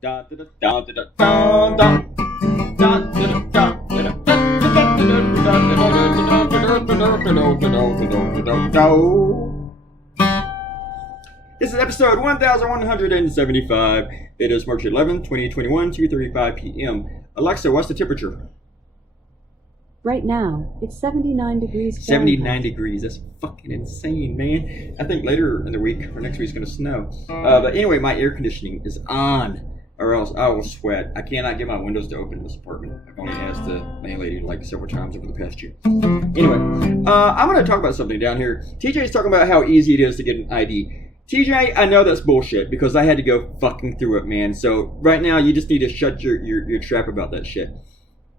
This is episode 1175. It is March 11th, 2021, 2:35 p.m. Alexa, what's the temperature? Right now, it's 79 degrees. 79 degrees. That's fucking insane, man. I think later in the week or next week's going to snow. But anyway, my air conditioning is on, or else I will sweat. I cannot get my windows to open in this apartment. I've only asked the landlady like several times over the past year. Anyway, I'm going to talk about something down here. TJ's talking about how easy it is to get an ID. TJ, I know that's bullshit because I had to go fucking through it, man. So right now, you just need to shut your trap about that shit.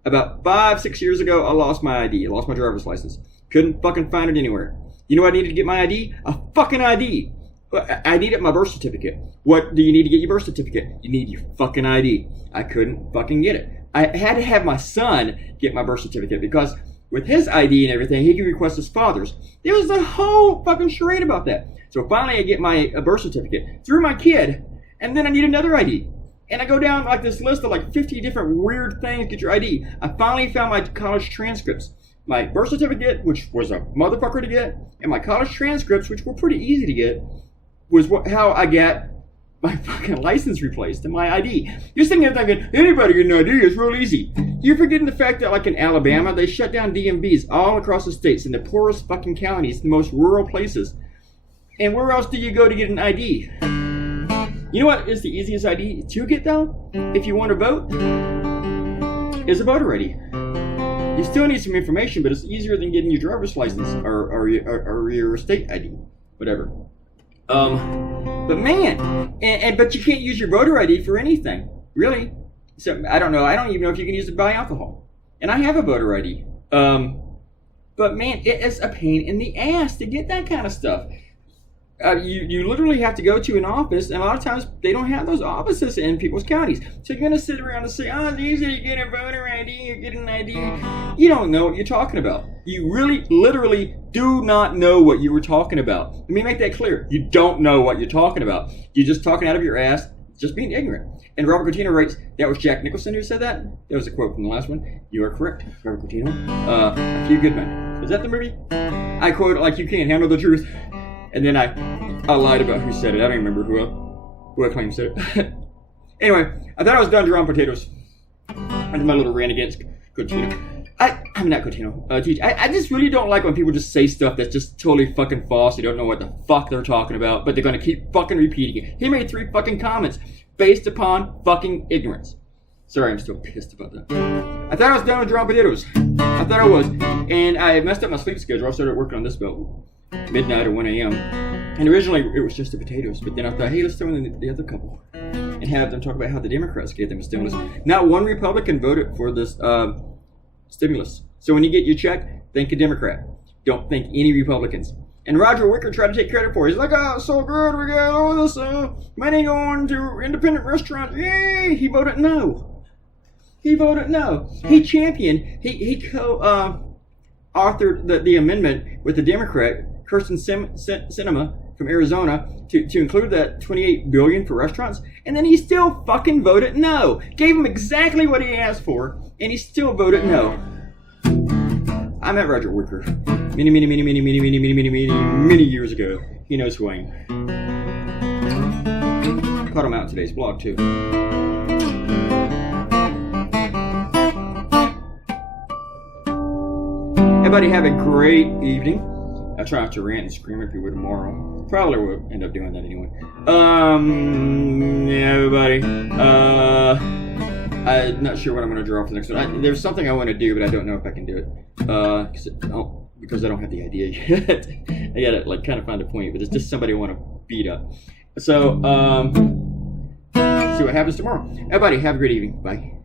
About 5-6 years ago, I lost my ID. I lost my driver's license. Couldn't fucking find it anywhere. You know what I needed to get my ID? A fucking ID. I needed my birth certificate. What do you need to get your birth certificate? You need your fucking ID. I couldn't fucking get it. I had to have my son get my birth certificate because with his ID and everything, he could request his father's. There was a whole fucking charade about that. So finally, I get my birth certificate through my kid, and then I need another ID. And I go down like this list of like 50 different weird things to get your ID. I finally found my college transcripts. My birth certificate, which was a motherfucker to get, and my college transcripts, which were pretty easy to get, was how I got my fucking license replaced and my ID. You're sitting there thinking, anybody get an ID, it's real easy. You're forgetting the fact that like in Alabama, they shut down DMVs all across the states in the poorest fucking counties, the most rural places. And where else do you go to get an ID? You know what is the easiest ID to get though? If you want to vote, is a voter ID. You still need some information, but it's easier than getting your driver's license or your state ID, whatever. But man, but you can't use your voter ID for anything, really. So I don't know. I don't even know if you can use it to buy alcohol. And I have a voter ID. But man, it is a pain in the ass to get that kind of stuff. You literally have to go to an office, and a lot of times they don't have those offices in people's counties. So you're going to sit around and say, oh, it's easy to get a voter ID or get an ID. You don't know what you're talking about. You really, literally do not know what you were talking about. Let me make that clear. You don't know what you're talking about. You're just talking out of your ass, just being ignorant. And Robert Cotino writes, that was Jack Nicholson who said that. That was a quote from the last one. You are correct, Robert Cotino. A Few Good Men. Is that the movie? I quote it like you can't handle the truth. And then I lied about who said it. I don't even remember who I claimed said it. Anyway, I thought I was done drawing potatoes. I did my little rant against Cotino. I'm not Cotino. I just really don't like when people just say stuff that's just totally fucking false. They don't know what the fuck they're talking about, but they're going to keep fucking repeating it. He made 3 fucking comments based upon fucking ignorance. Sorry, I'm still pissed about that. I thought I was done with drawing potatoes. I thought I was. And I messed up my sleep schedule. I started working on this bill. Midnight or 1 a.m. And originally it was just the potatoes, but then I thought, hey, let's throw in the other couple and have them talk about how the Democrats gave them a stimulus. Not one Republican voted for this stimulus. So when you get your check, thank a Democrat. Don't thank any Republicans. And Roger Wicker tried to take credit for it. He's like, oh, so good, we got all this money going to independent restaurants. Yay! He voted no. He voted no. He championed, he co-authored the amendment with the Democrat, Kirsten Sinema from Arizona, to include that $28 billion for restaurants, and then he still fucking voted no. Gave him exactly what he asked for, and he still voted no. I met Roger Wicker many years ago. He knows who I am. Caught him out in today's blog too. Everybody have a great evening. I'll try not to rant and scream at people tomorrow. Probably will end up doing that anyway. Yeah, everybody. I'm not sure what I'm going to draw for the next one. There's something I want to do, but I don't know if I can do it. Because I don't have the idea yet. I got to like kind of find a point, but it's just somebody I want to beat up. So, see what happens tomorrow. Everybody, have a great evening. Bye.